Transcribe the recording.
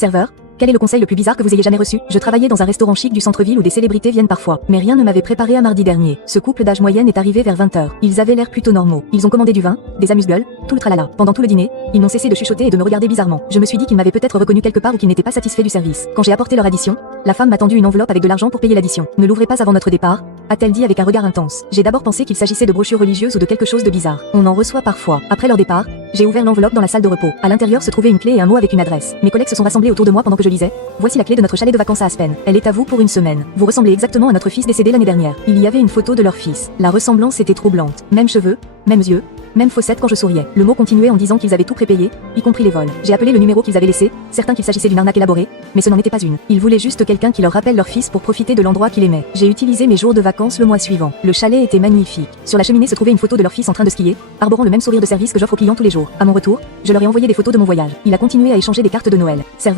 Serveur, quel est le conseil le plus bizarre que vous ayez jamais reçu? Je travaillais dans un restaurant chic du centre-ville où des célébrités viennent parfois, mais rien ne m'avait préparé à mardi dernier. Ce couple d'âge moyenne est arrivé vers 20 h. Ils avaient l'air plutôt normaux. Ils ont commandé du vin, des amuse-gueules, tout le tralala. Pendant tout le dîner, ils n'ont cessé de chuchoter et de me regarder bizarrement. Je me suis dit qu'ils m'avaient peut-être reconnu quelque part ou qu'ils n'étaient pas satisfaits du service. Quand j'ai apporté leur addition, la femme m'a tendu une enveloppe avec de l'argent pour payer l'addition. Ne l'ouvrez pas avant notre départ, a-t-elle dit avec un regard intense. J'ai d'abord pensé qu'il s'agissait de brochures religieuses ou de quelque chose de bizarre. On en reçoit parfois. Après leur départ, j'ai ouvert l'enveloppe dans la salle de repos. À l'intérieur se trouvait une clé et un mot avec une adresse. Mes collègues se sont rassemblés autour de moi pendant que je lisais. Voici la clé de notre chalet de vacances à Aspen. Elle est à vous pour une semaine. Vous ressemblez exactement à notre fils décédé l'année dernière. Il y avait une photo de leur fils. La ressemblance était troublante. Même cheveux, mêmes yeux, même fossettes quand je souriais. Le mot continuait en disant qu'ils avaient tout prépayé, y compris les vols. J'ai appelé le numéro qu'ils avaient laissé, certain qu'il s'agissait d'une arnaque élaborée, mais ce n'en était pas une. Ils voulaient juste quelqu'un qui leur rappelle leur fils pour profiter de l'endroit qu'il aimait. J'ai utilisé mes jours de vacances le mois suivant. Le chalet était magnifique. Sur la cheminée se trouvait une photo de leur fils en train de skier, arborant le même sourire de service que j'offre aux clients tous les jours. À mon retour, je leur ai envoyé des photos de mon voyage. Il a continué à échanger des cartes de Noël.